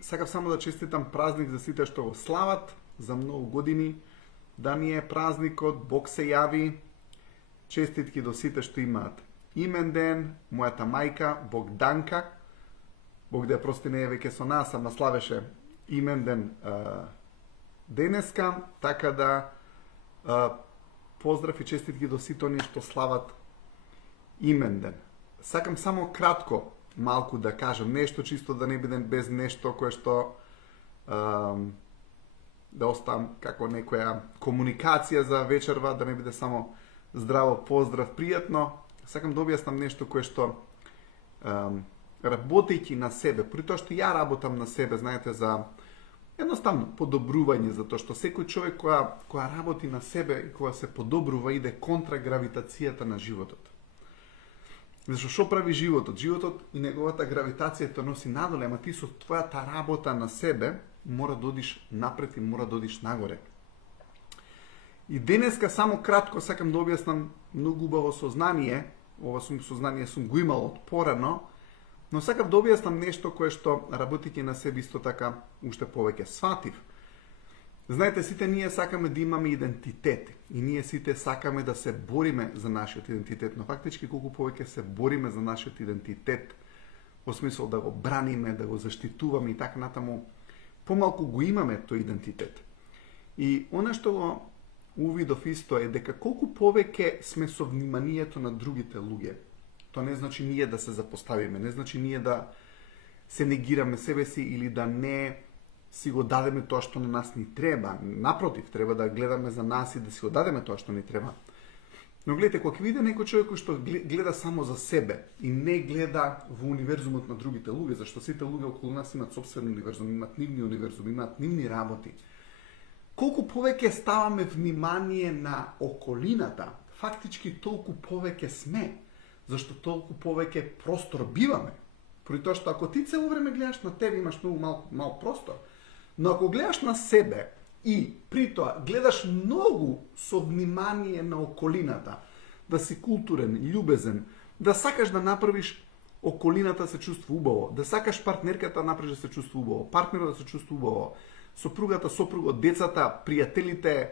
сакав само да честитам празник за сите што го слават, за многу години, да ни е празникот, Бог се јави, честитки до сите што имаат имен ден, мојата мајка, Богданка, Бог да ја прости, не е веќе со нас, ама славеше имен ден денеска, така да поздрав и честитки до сите оние што слават имен ден. Сакам само кратко малку да кажам нешто, чисто да не бидем без нешто кое што да оставам како некоја комуникација за вечерва, да не биде само здраво, поздрав, пријатно. Сакам да објаснам нешто кое што работејќи на себе, при тоа што ја работам на себе, знаете, за едноставно подобрување, затоа што секој човек која работи на себе и која се подобрува иде контра гравитацијата на животот. Зашто што прави животот? Животот и неговата гравитација те носи надоле, ама ти со твојата работа на себе мора да одиш напред и мора да одиш нагоре. И денеска само кратко сакам да објаснам многу убаво сознание, ова сознание сум го имал од порано, но сакам да објаснам нешто кое што работејќи на себе исто така уште повеќе сватив. Знаете, сите ние сакаме да имаме идентитет и ние сите сакаме да се бориме за нашиот идентитет, но фактички колку повеќе се бориме за нашиот идентитет, во смисол да го браниме, да го заштитуваме и така натаму, помалку го имаме тој идентитет. И она што го увидов исто е дека колку повеќе сме со вниманието на другите луѓе, тоа не значи ние да се запоставиме, не значи ние да се негираме себе си или да не си го дадеме тоа што на нас ни треба. Напротив, треба да гледаме за нас и да си го дадеме тоа што ни треба. Но гледате, кога види некој човек кој што гледа само за себе и не гледа во универзумот на другите луѓе, зашто сите луѓе околу нас имаат собствен универзум, имаат нивни универзум, имаат нивни работи. Колку повеќе ставаме внимание на околината, фактички толку повеќе сме, зашто толку повеќе простор биваме. При тоа што ако ти цело време гледаш на тебе, имаш многу мал простор, но ако гледаш на себе и при тоа гледаш многу со внимание на околината, да си културен, љубезен, да сакаш да направиш околината се чувствува убаво, да сакаш партнерката да направиш да се чувствува убаво, партнерот да се чувствува убаво, сопругата, сопругот, децата, пријателите,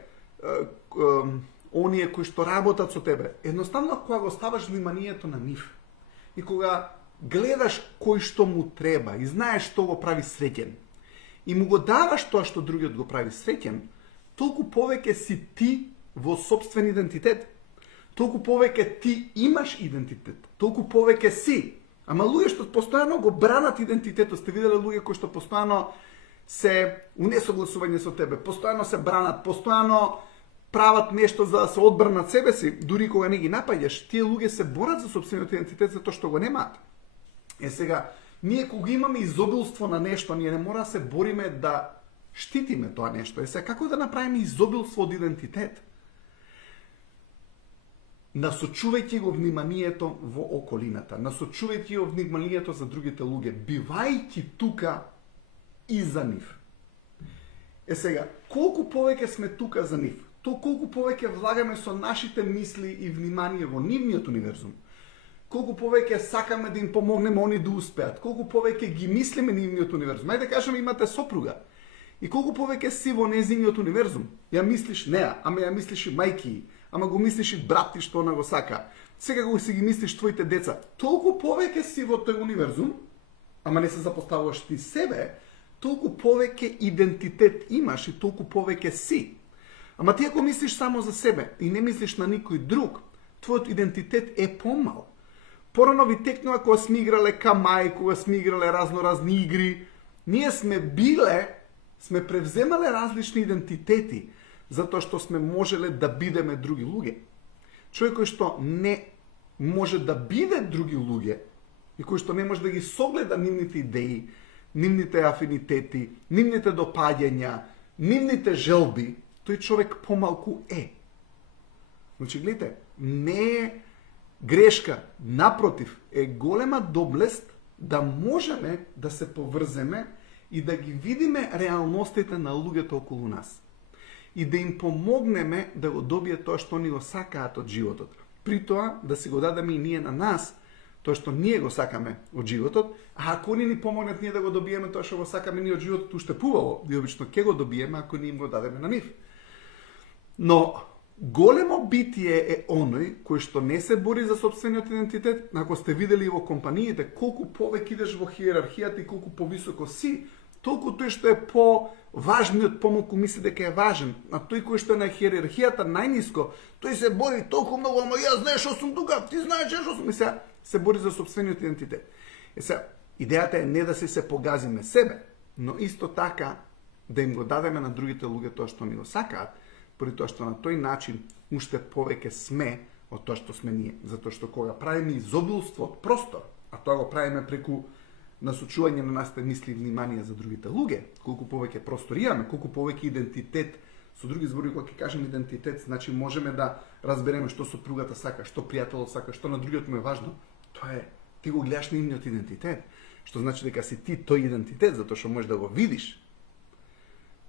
оние кои што работат со тебе. Едноставно кога го ставаш вниманието на нив и кога гледаш кој што му треба и знаеш што го прави среќен и му го даваш тоа што другиот го прави среќен, толку повеќе си ти во сопствен идентитет. Толку повеќе ти имаш идентитет. Толку повеќе си. Ама луѓе што постојано го бранат идентитетот, сте виделе луѓе кои што постојано се унесогласување со тебе, постојано се бранат, постојано прават нешто за да се одбранат себе си, дури кога не ги напаѓаш, тие луѓе се борат за сопствениот идентитет затоа што го немаат. Сега, ние кога имаме изобилство на нешто, ние не мора да се бориме да штитиме тоа нешто. Сега, како да направиме изобилство од идентитет? Насочувајќи го вниманието во околината, насочувајќи го вниманието за другите луѓе, бивајќи тука и за нив. Сега, колку повеќе сме тука за нив, колку повеќе влагаме со нашите мисли и внимание во нивниот универзум, колку повеќе сакаме да им помогнеме они да успеат, колку повеќе ги мислиме нивниот универзум. Ајде да кажеме имате сопруга. И колку повеќе си во незиниот универзум. Ја мислиш неа, ама ја мислиш и мајки, ама го мислиш и брат ти што она го сака. Сега го си ги мислиш твоите деца. Толку повеќе си во тој универзум, ама не се запоставуваш ти себе, толку повеќе идентитет имаш и толку повеќе си. Ама ти ако мислиш само за себе и не мислиш на никој друг, твојот идентитет е помал. Порано ви текнува кога сме играле камај, кога сме играле разни игри, ние сме превземале различни идентитети, затоа што сме можеле да бидеме други луѓе. Човек кој што не може да биде други луѓе и кој што не може да ги согледа нивните идеи, нивните афинитети, нивните допаѓања, нивните желби, тој човек помалку е. Значи, гледате, не е грешка, напротив, е голема доблест да можеме да се поврземе и да ги видиме реалностите на луѓето околу нас. И да им помогнеме да го добијат тоа што ни го сакаат од животот. При тоа да си го дадеме и ние на нас тоа што ние го сакаме од животот, а ако они ни помогнат ние да го добиеме тоа што го сакаме ние од животот, уште пубаво, и обично ќе го добиеме ако ние им го дадеме на нив. Но големо битие е оној кој што не се бори за сопствениот идентитет. Ако сте видели во компаниите, колку повеќе идеш во хиерархијата и колку повисоко си, толку тој што е по-важниот помалку мисли дека е важен, а тој кој што е на хиерархијата најниско, тој се бори толку многу, ама јас знаеш што сум тука, ти знаеш што сум, се бори за сопствениот идентитет. Идејата е не да се погазиме себе, но исто така да им го дадеме на другите луѓе тоа што ни го сакаат, поради тоа што на тој начин уште повеќе сме од тоа што сме ние. Затоа што кога правиме изобилство од простор, а тоа го правиме преку насочување на нашите мисли и внимание за другите луѓе, колку повеќе простор имаме, колку повеќе идентитет, со други зборови, кога ќе кажем идентитет, значи можеме да разбереме што сопругата сака, што пријателот сака, што на другиот му е важно. Тоа е, ти го гледаш нивниот идентитет, што значи дека си ти тој идентитет, затоа што можеш да го видиш.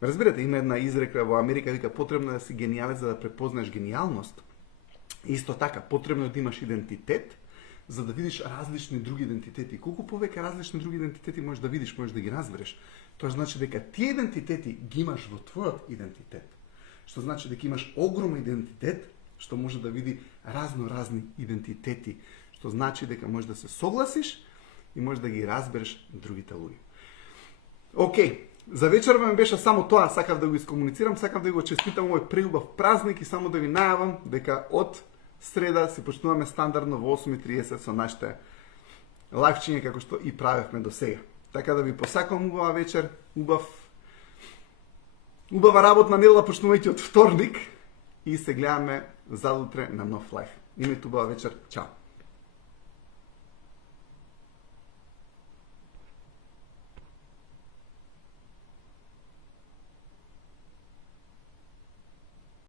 Разбирате, има една изрека во Америка, вика потребно да си генијалец за да препознаеш генијалност. Исто така, потребно е да имаш идентитет за да видиш различни други идентитети. Колку повеќе различни други идентитети можеш да видиш, можеш да ги разбереш. Тоа значи дека тие идентитети ги имаш во твојот идентитет. Што значи дека имаш огромен идентитет што може да види разни идентитети, што значи дека можеш да се согласиш и можеш да ги разбереш другите луѓе. Океј, за вечерва ми беше само тоа, сакав да го искомуницирам, сакав да го честитам овој преубав празник и само да ви најавам дека од среда си почнуваме стандардно во 8:30 со нашите лајвчиња како што и правевме до сега. Така да ви посакувам убава вечер, убава работна недела почнувајќи од вторник и се гледаме задутре на нов лајв. Имајте убава вечер, чао!